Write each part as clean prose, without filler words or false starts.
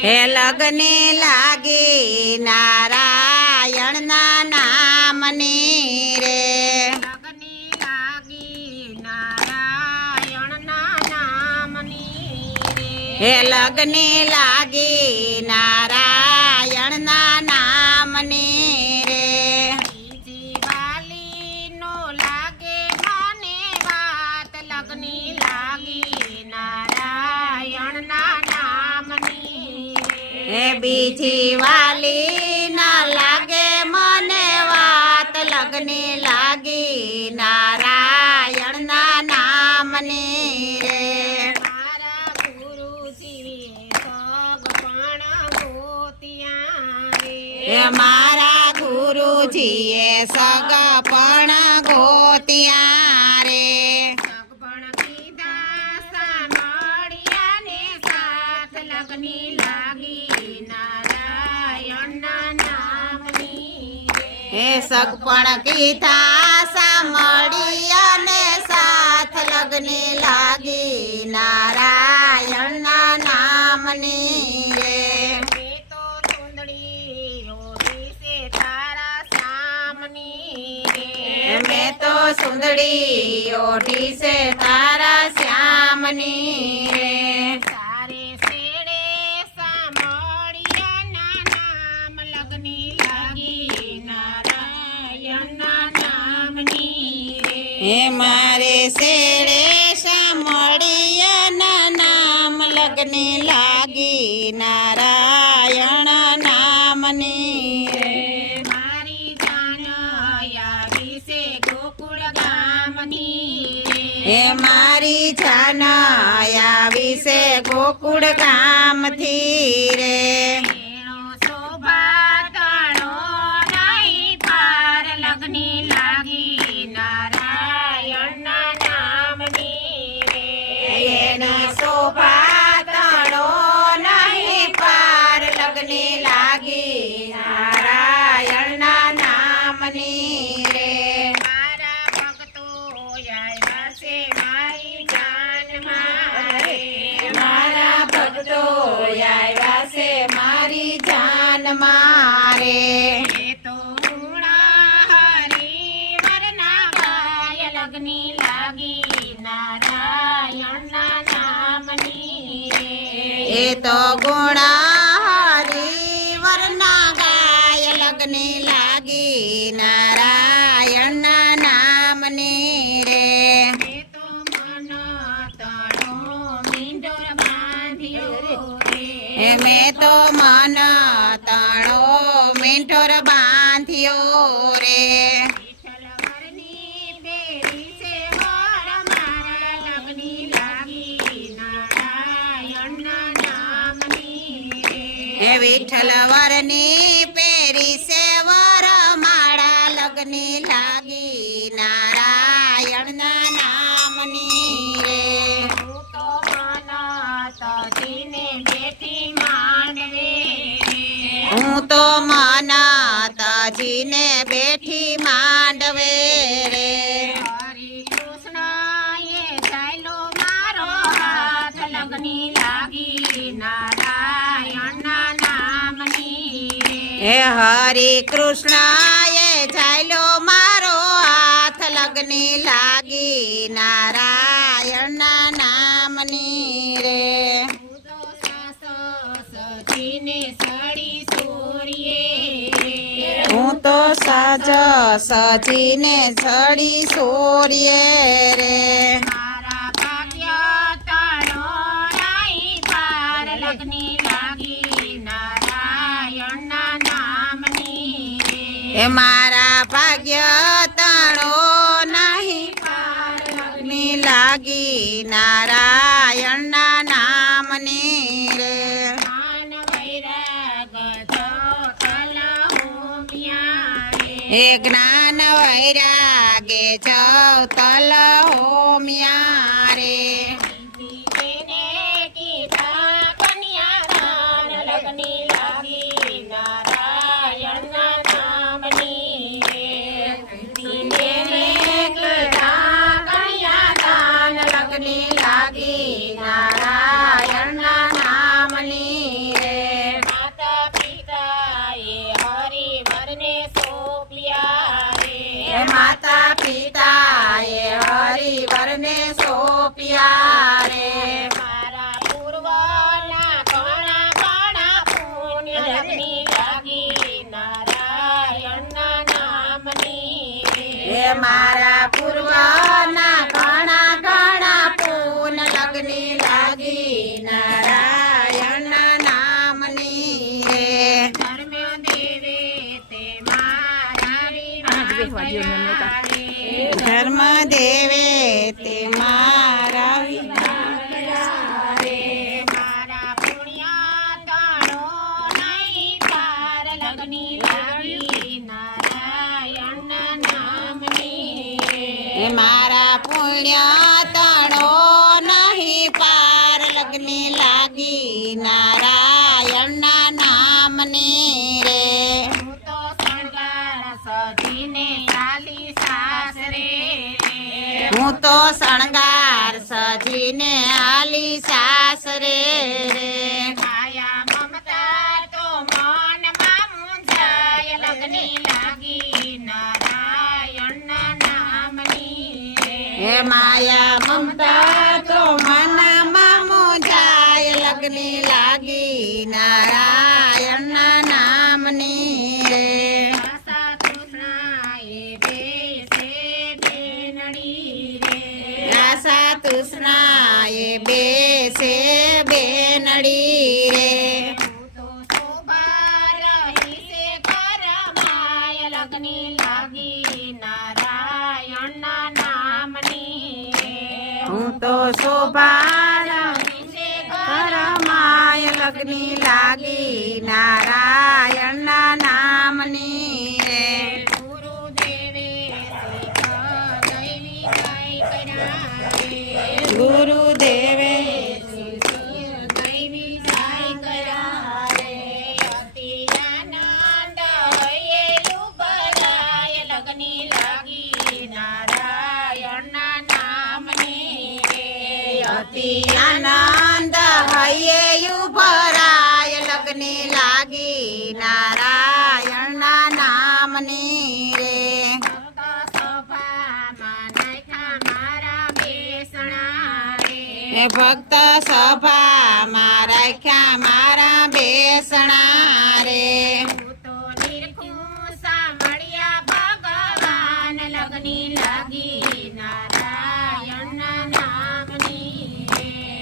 હે લગને લાગી નારાયણના નામની રે લગને લાગી નારાયણના નામની રે હે લગને લાગી નારાયણના નામની રે બીજી વાલીનો લાગે મને વાત લગની લાગી નારાયણના નામની હે બીજી વાલી ના લાગે મને વાત લગને લાગી નારાયણના નામની રે મારા ગુરુજી સગપણ ગોતિયા હે મારા ગુરુજીએ સગપણ ગોતિયા રે સગપણ કીધા સાંભળ્યા ને સાથ લગની લાગી નારાયણના નામની હે સગપણ કીધા સાંભળી અને સાથ લગને લાગી નારાયણના નામની રે મેં તો સુંદડી ઓઢી છે તારા સામની રે મેં તો સુંદડી ઓઢી છે તારા શ્યામની રે તારે શેડે સાંભળ્યા ના નામ લગની લાગી નારાયણના નામની રે હે મારે શેડે સાંભળીયા નામ લગને લાગી નારાયણ નામની રે મારી જાન આવી છે ગોકુળ ગામની હે મારી જાન આવી છે ગોકુળ ગામથી રે એનો શોભા તણો નહીં પાર લગની લાગી નારાયણના નામની રે એનો શોભા તણો નહીં પાર લગને લાગી નારાયણના નામની રે મારા ભક્તો આવ્યા છે મારી જાનમાં રે મારા ભક્તો આવ્યા છે મારી જાન મારે એ તો હરિવરના ગાય લગની લાગી નારાયણના નામની રે એ તો ગુણા હરિવરના ગાય લગને લાગી નારાયણના નામની રે એ તો મન તણો મીંડોર બાંધ્યો રે મેં તો મન તણો મીઠોર બાંધ્યો રે વિઠ્ઠલવરની બેરી છે વર મારા લગની લાગી નારાયણના નામની રે હે વિઠ્ઠલ વરની પેરી સેવર માળા લગની લાગી નારાયણના નામની રે હું તો મન તજીને બેઠી માંડવે રે હું તો મન તજીને બેઠી માંડવે રે હરી કૃષ્ણ એ ચાલ્યો મારો હાથ લગની લાગી નારાયણના નામની રે હે હરે કૃષ્ણ એ ચાલ્યો મારો હાથ લગની લાગી નારાયણના નામની રે હું તો સજીને સડી સૂર્યે હું તો સાજ સજીને ચડી સોરીએ રે મારા ભાગ્ય તણો નહીં પાર લગની લાગી નારાયણના નામની રે હે મારા ભાગ્ય તણો નહીં પાર ની લાગી નારાયણના નામની રે જ્ઞાન વૈરાગ જો કલા હોમિયા રે હે જ્ઞાન વૈરાગે જવ તલ હોમિયા રે તેને કીધા કન્યાદાન લગની લાગી નારાયણના નામની રે તેને કીધા કન્યાદાન લગની લાગી નારાયણના નામની રે મારા પૂર્વના ઘણા ઘણા પૂન લગની લાગી નારાયણના નામની રે ધર્મ દેવે તે મારા વિના ધર્મ દેવે તે મારા વિના રે મારા પુણ્યા તારો નહીં તાર લગની લાગી નારાયણના નામની હે મારા પુણ્ય તણો નહીં પાર લગ્ની લાગી નારાયણના નામની રે હું તો શણગાર સજીને આલી સાસરે હું તો શણગાર સજીને આલી સાસરે રે માયા મમતા તો મનમાં મૂંઝાય લગની લાગી નારાયણના નામની હે માયા મમતા તો મનમાં મોજાય લગ્ની લાગી નારાયણના નામની રે આશા તૃષ્ણાએ બેસે બેનડી રે આશા તૃષ્ણાએ બેસે બેનડી રે હું તો શોભા રહી છે ઘરમાય લગની લાગી નારાયણના નામની હું તો શોભા રહી છે પરમાય લગ્ની લાગી નારાયણના નામની રે ગુરુદેવે દૈવી ગાય કરાવે ગુરુદેવે દૈવી ગાય કરાવે અતિ આનંદ હૈયેલું ભરાય લગની લાગી નારાયણના નામની અતિ આનંદ હૈયે ભરાય લગ્ની લાગી નારાયણના નામની રે ભક્ત સભામાં રાખ્યા મારા બેસણા રે ભગવાન લગની લાગી નારાયણના નામની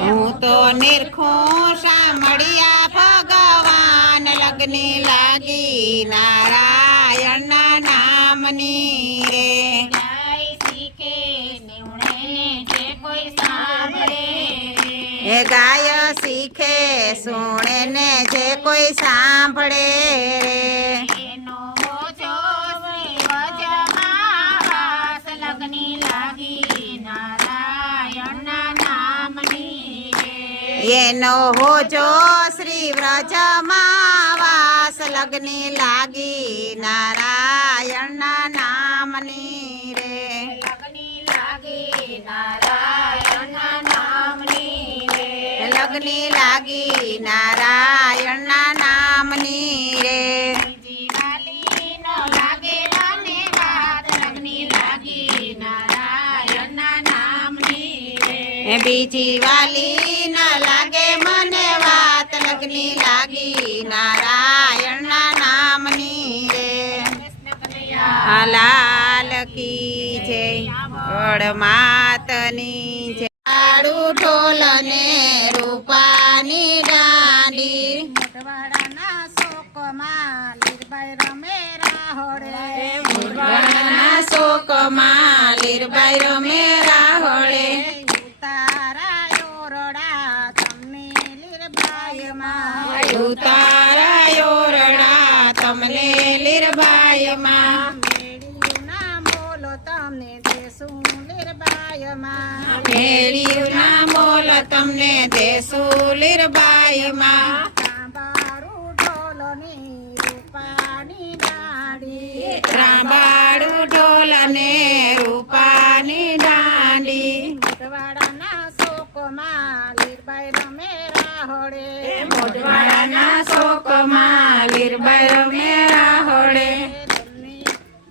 હું તો નિરખું સાંભળ્યા ભગવાન લગ્ની લાગી નારાયણના નામની રે એ ગાય શીખે સુણે ને જે કોઈ સાંભળે રે એનો હોજો શ્રી વ્રજમાં વાસ લગ્ની લાગી નારાયણના નામની રે લગની લાગી નારાયણના નામની લગ્ની લાગી નારાયણના નામની રે જીવાલી નો લાગે મને વાત લગની લાગી નારાયણના નામની બીજી વાલી ના લાગે મને વાત લગ્ની લાગી નારાયણના નામની રે લાલ કી જય વડમાતની જય આડું ઢોલ ને રૂપાની દાંડી મોટવાડાના શોકમાં લીરબાઈ રમે રાહોડે મોટવાડાના શોકમાં લીરબાઈ રમે રાહોડે ઉતારાયો રડા તમને લીરબાઈમાં મેળ્યું ના મોલો તમને દેશું લીરબાઈમાં મેળ્યું ના મોલ તમને દેશું લીરબાઈમાં તાંબારું ઢોલની રૂપાની દાડી ત્રાંબાડું ઢોલ ને રૂપાની દાંડી મોટવાડાના શોકમાં લીરબાઈ રમે રાહોડે મોટવાડાના શોકમાં લીરબાઈ રમે રાહોડે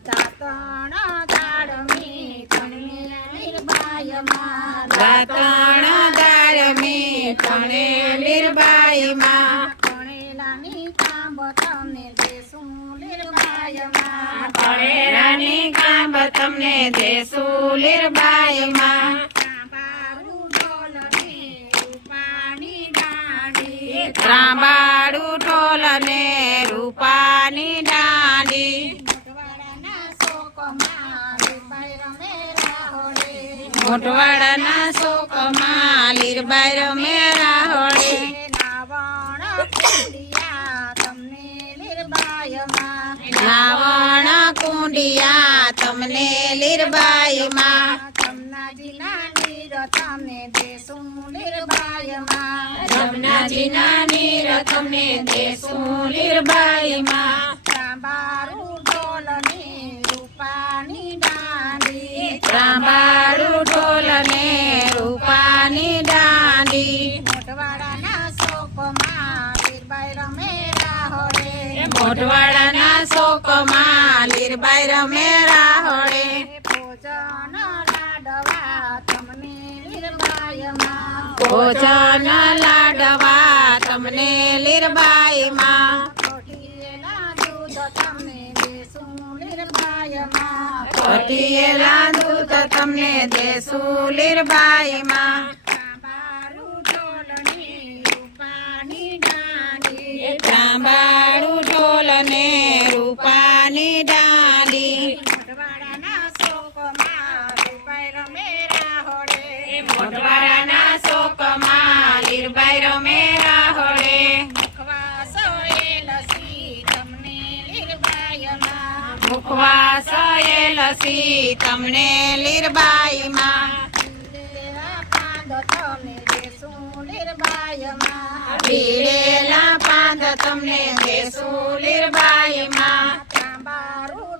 દાતણ દાડમી તણની લીરબાઈમાં દાતણ દાળમી તણે લીરબાઈમાં તણેલાની તાંબ તમને દેશું લીરબાઈમાં તળેરાની કાંબ તમને દેશું લીરબાઈમાં ત્રાંબાડું ઢોલને રૂપાની દાંડી ત્રાંબાડું ઢોલ ને રૂપાની દાંડી મોટવાડાના શોકમાં લીરબાઈ રમે રાહોડે નાવણ કુંડિયા તમને લીરબાઈમાં જમનાજીના નીર તમને દેશું લીરબાઈમાં જમનાજીના નીર તમને દેશું લીરબાઈમાં ત્રાંબાડું ઢોલની રૂપાની દાંડી ત્રાંબાડું ઢોલ ને રૂપાની દાંડી મોટવાડાના શોકમાં લીરબાઈ રમે રાહોડે મોઢવાડાના શોકમાં લીરબાઈ રમે રાહોડે ભોજન લાડવા તમને લીરબાઈમાં ભોજન લાડવા તમને લીરબાઈમાં કોઠીએલા દૂધ તમને દેશું લીરબાઈમાં ઘટીએલા દૂધ તમને દેશું લીરબાઈમાં ત્રાંબાડું ઢોલની રૂપાની દાંડી ત્રાંબાડું ઢોલ ને રૂપાની દાંડી મોટવાડાના શોકમાં લીરબાઈ રમે રાહોડે મોઢવાડાના શોકમાં લીરબાઈ રમે રાહોડે મુખવાસ એ લસી તમને લીરબાઈમાં પીળેલા પાંદ તમને દેશું લીરબાઈમાં ત્રાંબાડું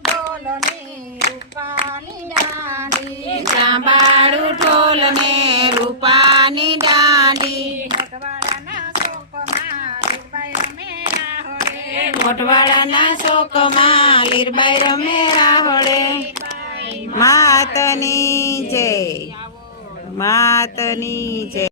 ઢોલ ને રૂપાની દાંડી મોઢવાડાના શોકમાં લીરબાઈ રમે રાહોડે માતની જય માતની જય